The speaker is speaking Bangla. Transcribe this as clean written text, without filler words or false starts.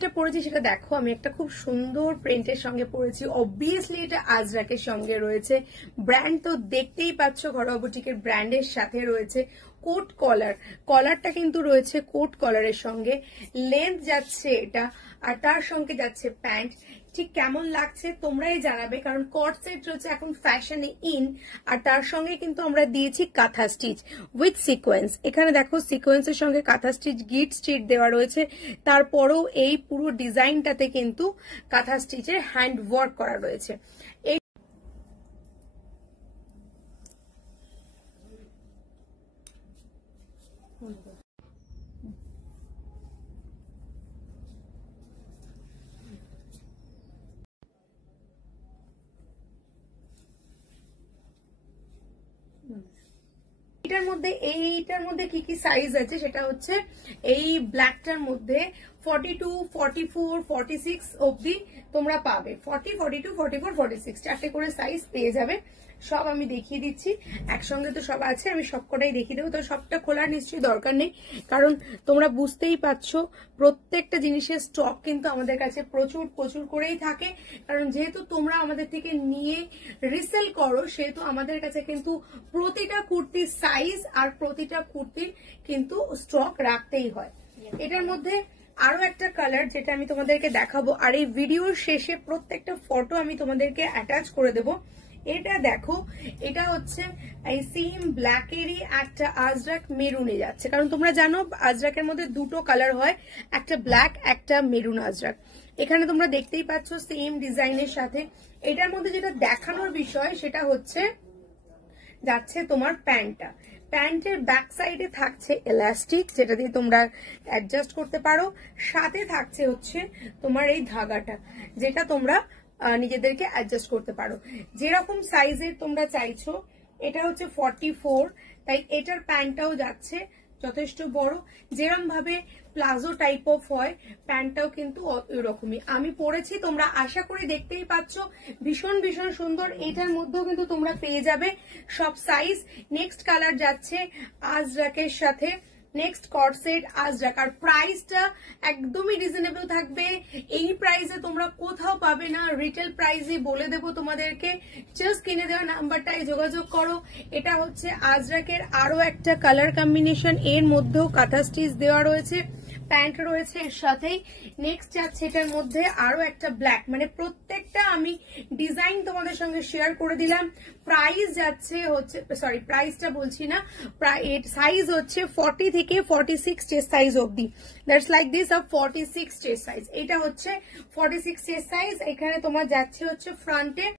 যেটা পরেছি সেটা দেখো, আমি একটা খুব সুন্দর প্রিন্টের সঙ্গে পরেছি। অবভিয়াসলি এটা আজরাকের সঙ্গে রয়েছে, ব্র্যান্ড তো দেখতেই পাচ্ছ, ঘরোয়া বুটিকের ব্র্যান্ডের সাথে রয়েছে। কোট কলার, কলারটা কিন্তু রয়েছে কোট কলারের সঙ্গে, লেন্থ যাচ্ছে এটা, আর তার সঙ্গে যাচ্ছে প্যান্ট। ঠিক কেমন লাগছে তোমরাই জানাবে, কারণ কট সেট রয়েছে এখন ফ্যাশনে ইন। আর তার সঙ্গে কিন্তু আমরা দিয়েছি কাঁথা স্টিচ উইথ সিকোয়েন্স। এখানে দেখো সিকোয়েন্সের সঙ্গে কাঁথা স্টিচ, গিট স্টিচ দেওয়া রয়েছে। তারপরেও এই পুরো ডিজাইনটাতে কিন্তু কাঁথা স্টিচের হ্যান্ড ওয়ার্ক করা রয়েছে। এইটার মধ্যে কি কি সাইজ আছে সেটা হচ্ছে, এই ব্ল্যাকটার মধ্যে 42, 44, 46 অবধি তোমরা পাবে। 40, 42, 44, 46 চারটে করে সাইজ পেয়ে যাবে। সব আমি দেখিয়ে দিচ্ছি, একসঙ্গে তো সব আছে, আমি সবকটাই দেখিয়ে দেবো। তো সবটা খোলার নিশ্চয়ই দরকার নেই, কারণ তোমরা বুঝতেই পারছো প্রত্যেকটা জিনিসের স্টক কিন্তু আমাদের কাছে প্রচুর প্রচুর করেই থাকে। কারণ যেহেতু তোমরা আমাদের থেকে নিয়ে রিসেল করো, সেহেতু আমাদের কাছে কিন্তু প্রতিটা কুর্তির সাইজ আর প্রতিটা কুর্তির কিন্তু স্টক রাখতেই হয়। এটার মধ্যে আরো একটা কালার যেটা আমি তোমাদেরকে দেখাবো, আর এই ভিডিওর শেষে প্রত্যেকটা ফটো আমি তোমাদেরকে অ্যাটাচ করে দেবো। এটা দেখো, এটা হচ্ছে এই সেম ব্ল্যাকেরই একটা আজরাক মেরুনে যাচ্ছে, কারণ তোমরা জানো আজরাকের মধ্যে দুটো কালার হয়, একটা ব্ল্যাক একটা মেরুন আজরাক। এখানে তোমরা দেখতেই পাচ্ছ সেম ডিজাইনের সাথে। এটার মধ্যে যেটা দেখানোর বিষয় সেটা হচ্ছে যাচ্ছে তোমার প্যান্টটা। প্যান্টের ব্যাক সাইডে থাকছে এলাস্টিক, যেটা দিয়ে তোমরা অ্যাডজাস্ট করতে পারো। সাথে থাকছে হচ্ছে তোমার এই ধাগাটা, যেটা তোমরা নিজেদেরকে অ্যাডজাস্ট করতে পারো যেরকম সাইজের তোমরা চাইছো। এটা হচ্ছে 44, তাই এটার প্যান্টটাও যাচ্ছে যথেষ্ট বড়। যেরকম ভাবে প্লাজো টাইপ অফ হয়, প্যান্টটাও কিন্তু ওইরকমই আমি পরেছি, তোমরা আশা করি দেখতেই পাচ্ছ। ভীষণ ভীষণ সুন্দর। এটার মধ্যেও কিন্তু তোমরা পেয়ে যাবে সব সাইজ। নেক্সট কালার যাচ্ছে আজরাকের সাথে, নেক্সট কট সেট আজরাক। আর প্রাইসটা একদমই রিজনেবল থাকবে, এই প্রাইসে তোমরা কোথাও পাবে না। রিটেল প্রাইসই বলে দেবো তোমাদেরকে, জাস্ট কিনে দেওয়া নাম্বারটায় যোগাযোগ করো। এটা হচ্ছে আজরাকের আরো একটা কালার কম্বিনেশন, এর মধ্যেও কাঁথা স্টিচ দেওয়া রয়েছে, প্যান্ট রয়েছে এর সাথেই। নেক্সট যাচ্ছে এটার মধ্যে আরো একটা ব্ল্যাক, মানে প্রত্যেকটা আমি ডিজাইন তোমাদের সঙ্গে শেয়ার করে দিলাম। প্রাইস যাচ্ছে হচ্ছে, সরি প্রাইসটা বলছি না, সাইজ হচ্ছে 40 থেকে 46 চেস্ট সাইজ অবধি। That's like this of 46 chest size. এটা হচ্ছে 46 চেস্ট সাইজ। এখানে তোমার যাচ্ছে হচ্ছে ফ্রন্টে